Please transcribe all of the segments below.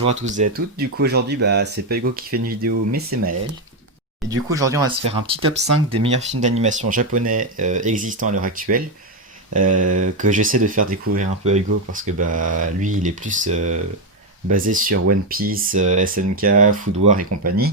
bonjour à tous et à toutes. Du coup, aujourd'hui, c'est pas Hugo qui fait une vidéo, mais c'est Maël. Et du coup, aujourd'hui, on va se faire un petit top 5 des meilleurs films d'animation japonais existants à l'heure actuelle. Que j'essaie de faire découvrir un peu à Hugo parce que lui, il est plus basé sur One Piece, SNK, Food War et compagnie.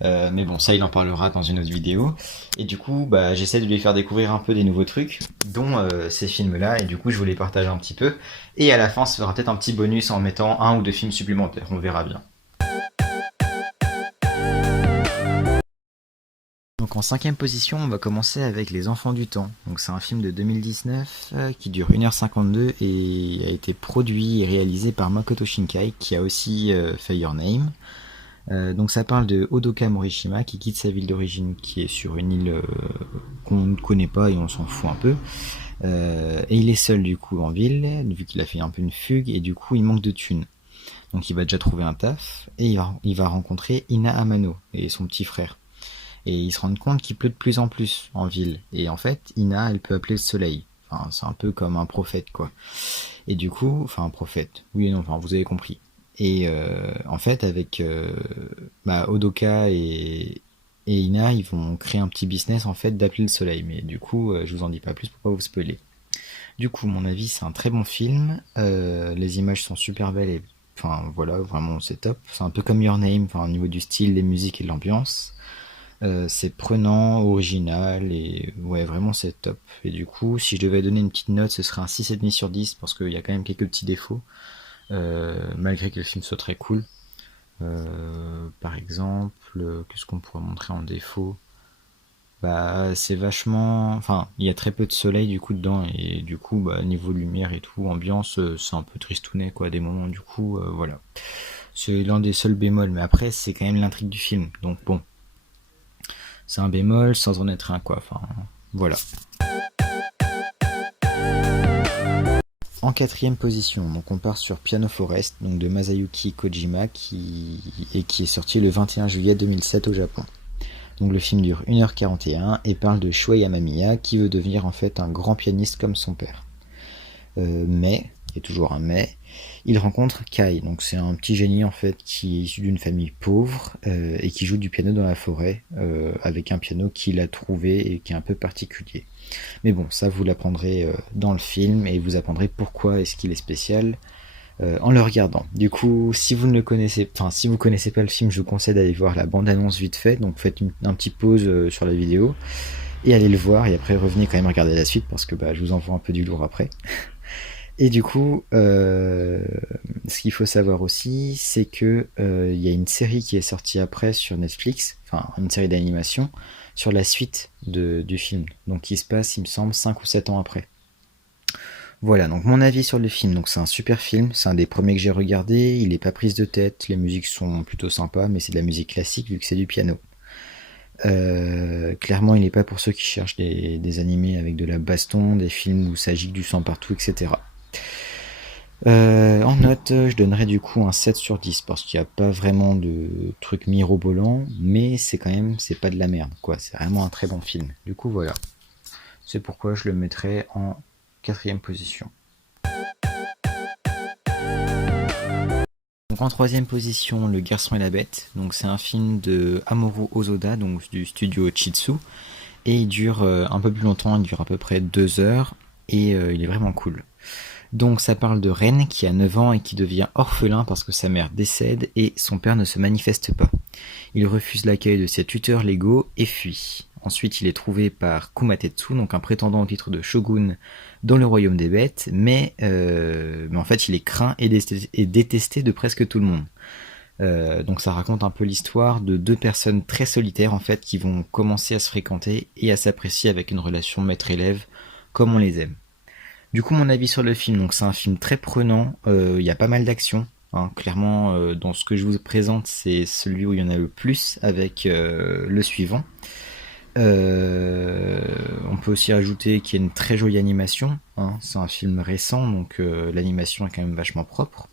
Mais bon, ça, il en parlera dans une autre vidéo. Et du coup, j'essaie de lui faire découvrir un peu des nouveaux trucs, dont ces films-là. Et du coup, je vous les partage un petit peu. Et à la fin, ça fera peut-être un petit bonus en mettant un ou deux films supplémentaires. On verra bien. Donc en cinquième position, on va commencer avec Les Enfants du Temps. Donc c'est un film de 2019 qui dure 1h52 et a été produit et réalisé par Makoto Shinkai qui a aussi fait Your Name. Donc ça parle de Hodoka Morishima qui quitte sa ville d'origine qui est sur une île qu'on ne connaît pas et on s'en fout un peu. Et il est seul du coup en ville vu qu'il a fait un peu une fugue et du coup il manque de thunes. Donc il va déjà trouver un taf et il va rencontrer Ina Amano et son petit frère. Et ils se rendent compte qu'il pleut de plus en plus en ville. Et en fait, Ina, elle peut appeler le soleil. Enfin, c'est un peu comme un prophète, quoi. Et du coup, enfin un prophète. Oui et non, enfin vous avez compris. Et en fait, avec Odoka et Ina, ils vont créer un petit business en fait d'appeler le soleil. Mais du coup, je vous en dis pas plus pour pas vous spoiler. Du coup, mon avis, c'est un très bon film. Les images sont super belles et enfin voilà, vraiment c'est top. C'est un peu comme Your Name, enfin au niveau du style, des musiques et de l'ambiance. C'est prenant, original et ouais vraiment c'est top. Et du coup si je devais donner une petite note ce serait un 6,5 sur 10 parce qu'il y a quand même quelques petits défauts malgré que le film soit très cool. Par exemple, qu'est-ce qu'on pourrait montrer en défaut? C'est vachement... Enfin, il y a très peu de soleil du coup dedans et du coup niveau lumière et tout, ambiance, c'est un peu tristounet quoi des moments du coup, voilà. C'est l'un des seuls bémols mais après c'est quand même l'intrigue du film donc bon. C'est un bémol sans en être un quoi, enfin voilà. En quatrième position, donc on part sur Piano Forest, donc de Masayuki Kojima qui est sorti le 21 juillet 2007 au Japon. Donc le film dure 1h41 et parle de Shuei Amamiya qui veut devenir en fait un grand pianiste comme son père. Mais, il y a toujours un mais, il rencontre Kai, donc c'est un petit génie en fait qui est issu d'une famille pauvre et qui joue du piano dans la forêt avec un piano qu'il a trouvé et qui est un peu particulier. Mais bon, ça vous l'apprendrez dans le film et vous apprendrez pourquoi est-ce qu'il est spécial en le regardant. Du coup, si vous ne le connaissez, enfin si vous connaissez pas le film, je vous conseille d'aller voir la bande-annonce vite fait. Donc faites un petit pause sur la vidéo et allez le voir et après revenez quand même regarder la suite parce que je vous envoie un peu du lourd après. Et du coup, ce qu'il faut savoir aussi, c'est que il y a une série qui est sortie après sur Netflix, enfin une série d'animation, sur la suite du film. Donc qui se passe, il me semble, 5 ou 7 ans après. Voilà, donc mon avis sur le film. Donc c'est un super film, c'est un des premiers que j'ai regardé, il est pas prise de tête, les musiques sont plutôt sympas, mais c'est de la musique classique vu que c'est du piano. Clairement, il n'est pas pour ceux qui cherchent des animés avec de la baston, des films où ça gicle du sang partout, etc. En note, je donnerais du coup un 7 sur 10 parce qu'il n'y a pas vraiment de trucs mirobolants, mais c'est pas de la merde, quoi. C'est vraiment un très bon film. Du coup, voilà. C'est pourquoi je le mettrais en quatrième position. Donc en troisième position, Le Garçon et la Bête. Donc c'est un film de Amoru Hosoda, donc du studio Chitsu, et il dure un peu plus longtemps, il dure à peu près 2 heures, et il est vraiment cool. Donc ça parle de Ren qui a 9 ans et qui devient orphelin parce que sa mère décède et son père ne se manifeste pas. Il refuse l'accueil de ses tuteurs légaux et fuit. Ensuite il est trouvé par Kumatetsu, donc un prétendant au titre de shogun dans le royaume des bêtes, mais en fait il est craint et détesté de presque tout le monde. Donc ça raconte un peu l'histoire de deux personnes très solitaires en fait qui vont commencer à se fréquenter et à s'apprécier avec une relation maître-élève comme on les aime. Du coup, mon avis sur le film, donc c'est un film très prenant, il y a pas mal d'action, hein. Clairement, dans ce que je vous présente, c'est celui où il y en a le plus avec le suivant. On peut aussi ajouter qu'il y a une très jolie animation, hein. C'est un film récent, donc l'animation est quand même vachement propre.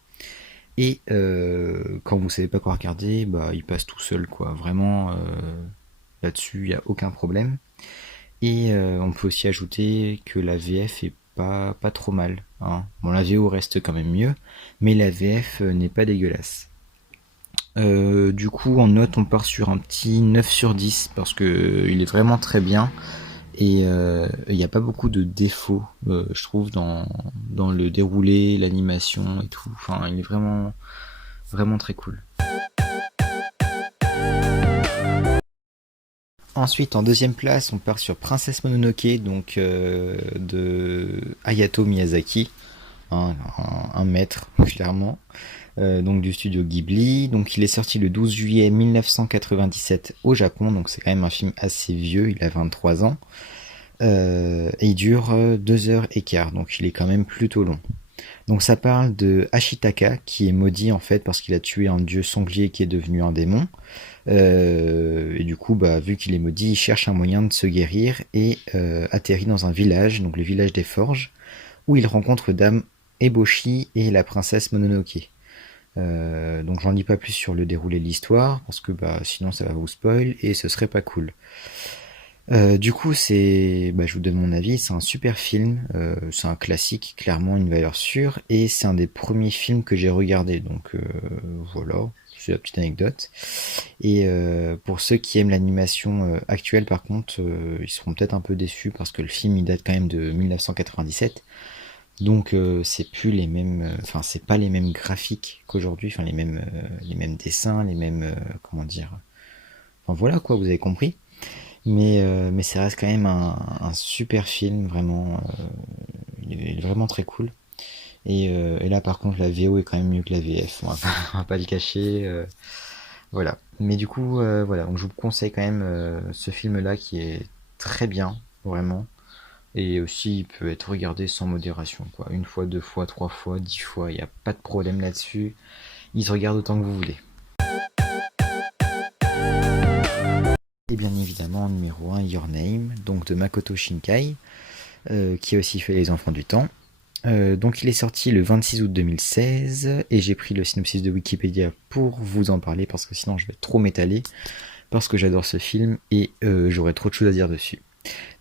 Et quand vous savez pas quoi regarder, il passe tout seul, quoi. Vraiment, là-dessus, il n'y a aucun problème. Et on peut aussi ajouter que la VF est pas trop mal, hein. Bon, la VO reste quand même mieux, mais la VF n'est pas dégueulasse. Du coup, en note, on part sur un petit 9 sur 10 parce que il est vraiment très bien et il n'y a pas beaucoup de défauts, je trouve, dans le déroulé, l'animation et tout. Enfin, il est vraiment, vraiment très cool. Ensuite, en deuxième place, on part sur Princesse Mononoke, donc de Hayato Miyazaki, un maître, clairement. Donc du studio Ghibli. Donc il est sorti le 12 juillet 1997 au Japon, donc c'est quand même un film assez vieux, il a 23 ans. Et il dure 2 heures et quart, donc il est quand même plutôt long. Donc ça parle de Ashitaka, qui est maudit en fait parce qu'il a tué un dieu sanglier qui est devenu un démon. Et du coup, bah, vu qu'il est maudit, il cherche un moyen de se guérir et atterrit dans un village, donc le village des Forges, où il rencontre Dame Eboshi et la princesse Mononoke. Donc j'en dis pas plus sur le déroulé de l'histoire parce que bah sinon ça va vous spoil et ce serait pas cool. Du coup je vous donne mon avis, c'est un super film, c'est un classique, clairement une valeur sûre et c'est un des premiers films que j'ai regardé donc voilà, c'est la petite anecdote. Et pour ceux qui aiment l'animation actuelle par contre, ils seront peut-être un peu déçus parce que le film il date quand même de 1997. Donc c'est plus les mêmes, enfin c'est pas les mêmes graphiques qu'aujourd'hui, enfin les mêmes dessins, les mêmes, comment dire, enfin voilà quoi, vous avez compris. Mais ça reste quand même un super film, vraiment, il est vraiment très cool. Et là par contre la VO est quand même mieux que la VF, on va pas le cacher, voilà. Mais du coup voilà, donc je vous conseille quand même ce film-là qui est très bien, vraiment. Et aussi, il peut être regardé sans modération, quoi. Une fois, deux fois, trois fois, 10 fois, il n'y a pas de problème là-dessus. Il se regarde autant que vous voulez. Et bien évidemment, numéro 1, Your Name, donc de Makoto Shinkai, qui a aussi fait Les Enfants du Temps. Donc il est sorti le 26 août 2016, et j'ai pris le synopsis de Wikipédia pour vous en parler, parce que sinon je vais trop m'étaler, parce que j'adore ce film, et j'aurais trop de choses à dire dessus.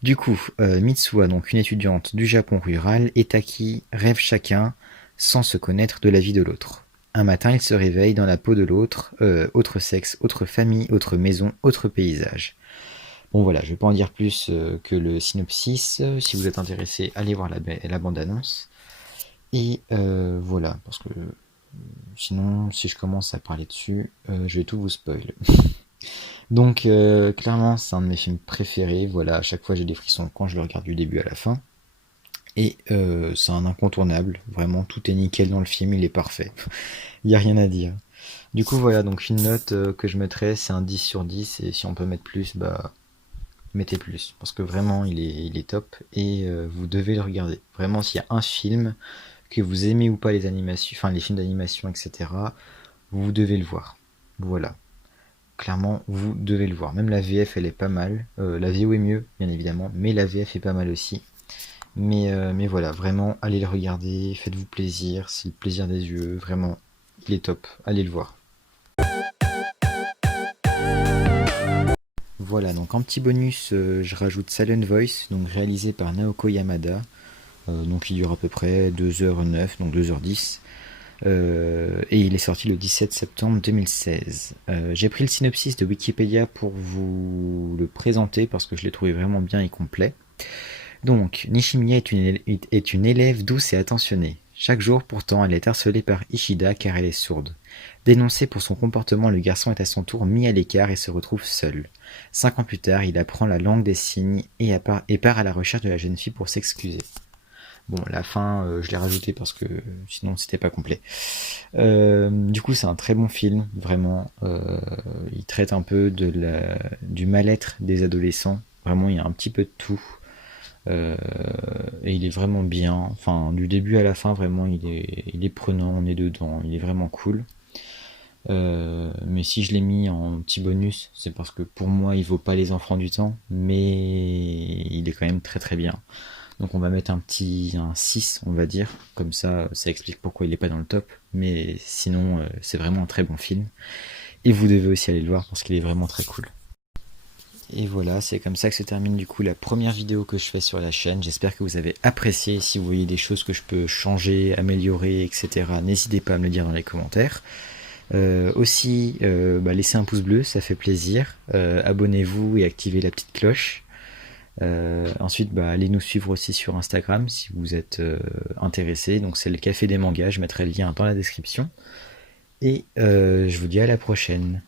Du coup, Mitsuha, donc une étudiante du Japon rural, et Taki rêvent chacun, sans se connaître, de la vie de l'autre. Un matin, ils se réveillent dans la peau de l'autre, autre sexe, autre famille, autre maison, autre paysage. Bon voilà, je vais pas en dire plus que le synopsis. Si vous êtes intéressé, allez voir la bande-annonce. Et voilà, parce que sinon, si je commence à parler dessus, je vais tout vous spoil. Donc clairement c'est un de mes films préférés, voilà, à chaque fois j'ai des frissons quand je le regarde du début à la fin. Et c'est un incontournable, vraiment tout est nickel dans le film, il est parfait. Il n'y a rien à dire. Du coup voilà, donc une note que je mettrais c'est un 10 sur 10 et si on peut mettre plus, bah mettez plus. Parce que vraiment il est top et vous devez le regarder. Vraiment s'il y a un film, que vous aimez ou pas les animations, enfin les films d'animation, etc., vous devez le voir. Voilà. Clairement, vous devez le voir. Même la VF, elle est pas mal. La VO est mieux, bien évidemment, mais la VF est pas mal aussi. Mais voilà, vraiment, allez le regarder, faites-vous plaisir, c'est le plaisir des yeux, vraiment, il est top, allez le voir. Voilà, donc en petit bonus, je rajoute Silent Voice, donc réalisé par Naoko Yamada, donc il dure à peu près 2h09, donc 2h10. Et il est sorti le 17 septembre 2016. J'ai pris le synopsis de Wikipédia pour vous le présenter parce que je l'ai trouvé vraiment bien et complet. Donc, Nishimiya est une élève douce et attentionnée. Chaque jour, pourtant, elle est harcelée par Ishida car elle est sourde. Dénoncé pour son comportement, le garçon est à son tour mis à l'écart et se retrouve seul. 5 ans plus tard, il apprend la langue des signes et part à la recherche de la jeune fille pour s'excuser. Bon, la fin, je l'ai rajouté parce que sinon c'était pas complet. Du coup, c'est un très bon film, vraiment. Il traite un peu du mal-être des adolescents. Vraiment, il y a un petit peu de tout. Et il est vraiment bien. Enfin, du début à la fin, vraiment, il est prenant, on est dedans. Il est vraiment cool. Mais si je l'ai mis en petit bonus, c'est parce que pour moi, il vaut pas Les Enfants du Temps, mais il est quand même très très bien. Donc on va mettre un 6, on va dire. Comme ça explique pourquoi il n'est pas dans le top. Mais sinon, c'est vraiment un très bon film. Et vous devez aussi aller le voir parce qu'il est vraiment très cool. Et voilà, c'est comme ça que se termine du coup la première vidéo que je fais sur la chaîne. J'espère que vous avez apprécié. Si vous voyez des choses que je peux changer, améliorer, etc., n'hésitez pas à me le dire dans les commentaires. Aussi, laissez un pouce bleu, ça fait plaisir. Abonnez-vous et activez la petite cloche. Ensuite, allez nous suivre aussi sur Instagram si vous êtes intéressé. Donc c'est le Café des Mangas, je mettrai le lien dans la description. Et je vous dis à la prochaine.